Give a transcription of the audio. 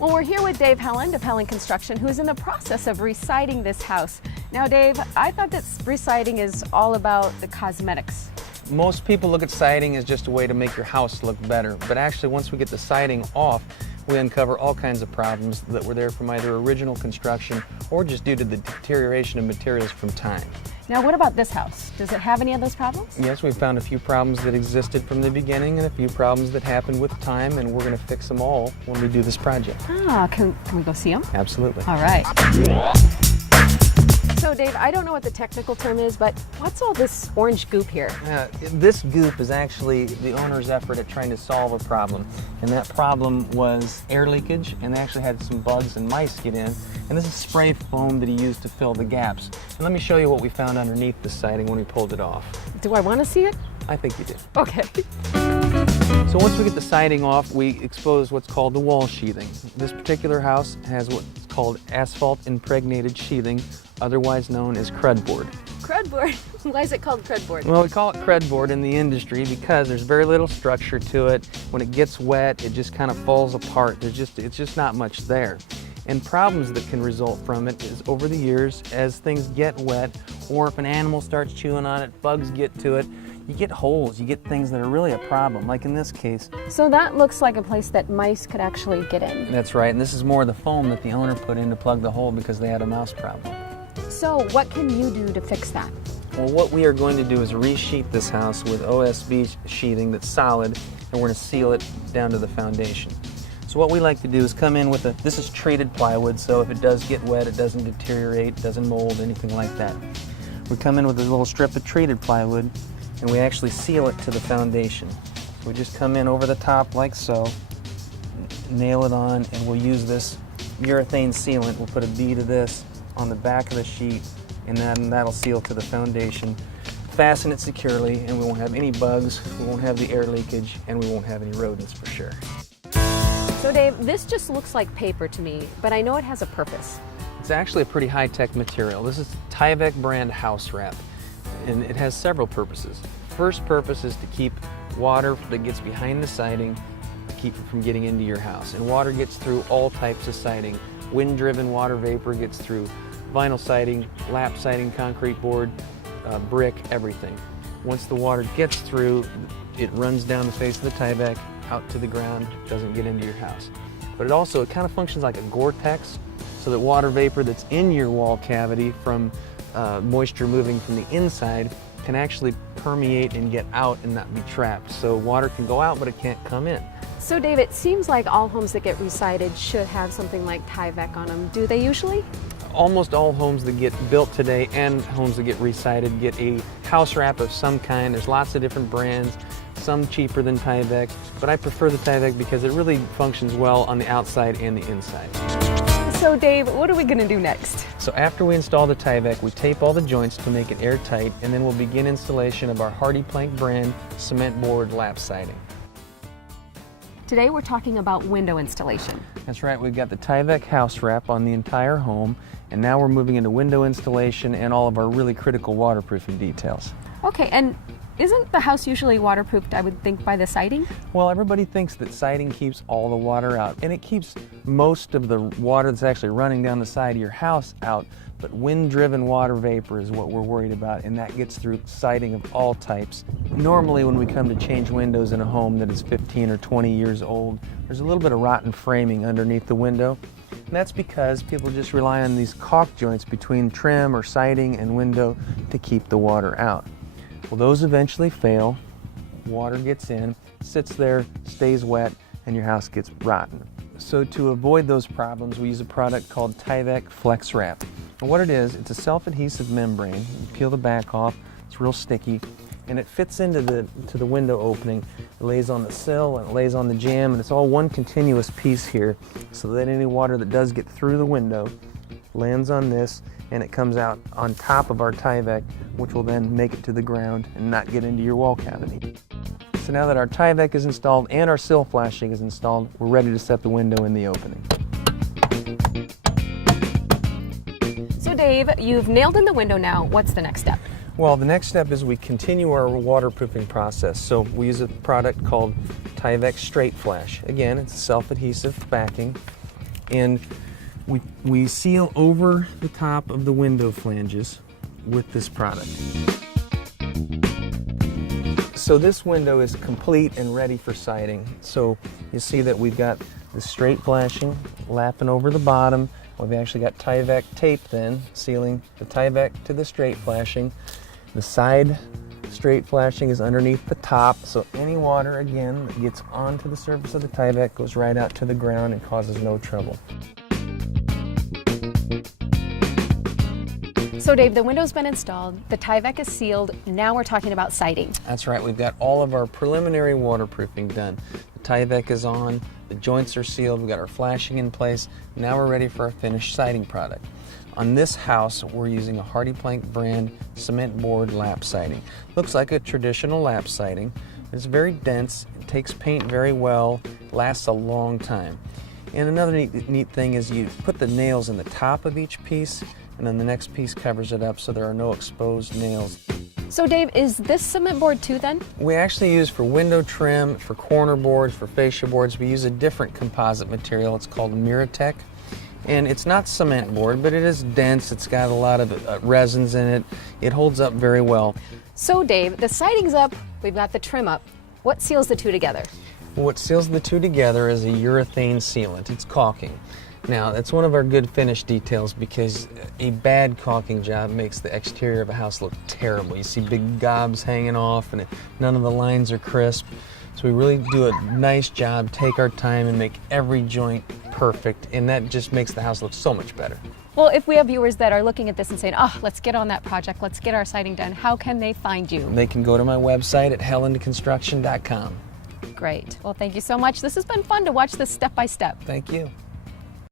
Well, we're here with Dave Helland of Helland Construction, who is in the process of residing this house. Now, Dave, I thought that residing is all about the cosmetics. Most people look at siding as just a way to make your house look better, but actually once we get the siding off, we uncover all kinds of problems that were there from either original construction or just due to the deterioration of materials from time. Now, what about this house? Does it have any of those problems? Yes, we found a few problems that existed from the beginning and a few problems that happened with time, and we're going to fix them all when we do this project. Ah, can we go see them? Absolutely. All right. So, Dave, I don't know what the technical term is, but what's all this orange goop here? This goop is actually the owner's effort at trying to solve a problem. And that problem was air leakage, and they actually had some bugs and mice get in. And this is spray foam that he used to fill the gaps. And let me show you what we found underneath the siding when we pulled it off. Do I want to see it? I think you do. Okay. So once we get the siding off, we expose what's called the wall sheathing. This particular house has what's called asphalt impregnated sheathing, otherwise known as crudboard. Crudboard? Why is it called crudboard? Well, we call it crudboard in the industry because there's very little structure to it. When it gets wet, it just kind of falls apart. It's just not much there. And problems that can result from it is over the years, as things get wet, or if an animal starts chewing on it, bugs get to it, you get holes, you get things that are really a problem, like in this case. So that looks like a place that mice could actually get in. That's right, and this is more the foam that the owner put in to plug the hole because they had a mouse problem. So what can you do to fix that? Well, what we are going to do is resheet this house with OSB sheathing that's solid, and we're going to seal it down to the foundation. So what we like to do is come in with this is treated plywood, so if it does get wet, it doesn't deteriorate, doesn't mold, anything like that. We come in with a little strip of treated plywood, and we actually seal it to the foundation. We just come in over the top like so, nail it on, and we'll use this urethane sealant. We'll put a bead of this on the back of the sheet, and then that'll seal to the foundation. Fasten it securely, and we won't have any bugs, we won't have the air leakage, and we won't have any rodents for sure. So Dave, this just looks like paper to me, but I know it has a purpose. It's actually a pretty high-tech material. This is Tyvek brand house wrap, and it has several purposes. First purpose is to keep water that gets behind the siding, to keep it from getting into your house. And water gets through all types of siding. Wind-driven water vapor gets through vinyl siding, lap siding, concrete board, brick, everything. Once the water gets through, it runs down the face of the Tyvek, out to the ground, doesn't get into your house. But it kind of functions like a Gore-Tex, so that water vapor that's in your wall cavity from moisture moving from the inside can actually permeate and get out and not be trapped. So water can go out, but it can't come in. So Dave, it seems like all homes that get resided should have something like Tyvek on them. Do they usually? Almost all homes that get built today and homes that get resided get a house wrap of some kind. There's lots of different brands, some cheaper than Tyvek, but I prefer the Tyvek because it really functions well on the outside and the inside. So Dave, what are we going to do next? So after we install the Tyvek, we tape all the joints to make it airtight, and then we'll begin installation of our Hardy Plank brand cement board lap siding. Today we're talking about window installation. That's right, we've got the Tyvek house wrap on the entire home, and now we're moving into window installation and all of our really critical waterproofing details. Okay, and isn't the house usually waterproofed, I would think, by the siding? Well, everybody thinks that siding keeps all the water out, and it keeps most of the water that's actually running down the side of your house out, but wind-driven water vapor is what we're worried about, and that gets through siding of all types. Normally, when we come to change windows in a home that is 15 or 20 years old, there's a little bit of rotten framing underneath the window, and that's because people just rely on these caulk joints between trim or siding and window to keep the water out. Well, those eventually fail, water gets in, sits there, stays wet, and your house gets rotten. So to avoid those problems, we use a product called Tyvek Flex Wrap. And what it is, it's a self-adhesive membrane. You peel the back off, it's real sticky, and it fits into the window opening. It lays on the sill and it lays on the jamb, and it's all one continuous piece here, so that any water that does get through the window lands on this, and it comes out on top of our Tyvek, which will then make it to the ground and not get into your wall cavity. So now that our Tyvek is installed and our sill flashing is installed, we're ready to set the window in the opening. So Dave, you've nailed in the window now. What's the next step? Well, the next step is we continue our waterproofing process. So we use a product called Tyvek Straight Flash. Again, it's a self-adhesive backing, And we seal over the top of the window flanges with this product. So this window is complete and ready for siding. So you see that we've got the straight flashing lapping over the bottom. We've actually got Tyvek tape then sealing the Tyvek to the straight flashing. The side straight flashing is underneath the top, so any water again that gets onto the surface of the Tyvek goes right out to the ground and causes no trouble. So Dave, the window's been installed, the Tyvek is sealed, now we're talking about siding. That's right, we've got all of our preliminary waterproofing done. The Tyvek is on, the joints are sealed, we've got our flashing in place, now we're ready for our finished siding product. On this house, we're using a Hardy Plank brand cement board lap siding. Looks like a traditional lap siding. It's very dense, it takes paint very well, lasts a long time. And another neat thing is you put the nails in the top of each piece, and then the next piece covers it up so there are no exposed nails. So Dave, is this cement board too then? We actually use for window trim, for corner boards, for fascia boards, we use a different composite material. It's called Miratech. And it's not cement board, but it is dense. It's got a lot of resins in it. It holds up very well. So Dave, the siding's up, we've got the trim up. What seals the two together? What seals the two together is a urethane sealant. It's caulking. Now, that's one of our good finish details because a bad caulking job makes the exterior of a house look terrible. You see big gobs hanging off and none of the lines are crisp. So we really do a nice job, take our time and make every joint perfect, and that just makes the house look so much better. Well, if we have viewers that are looking at this and saying, oh, let's get on that project, let's get our siding done, how can they find you? They can go to my website at hellandconstruction.com. Great. Well, thank you so much. This has been fun to watch this step by step. Thank you.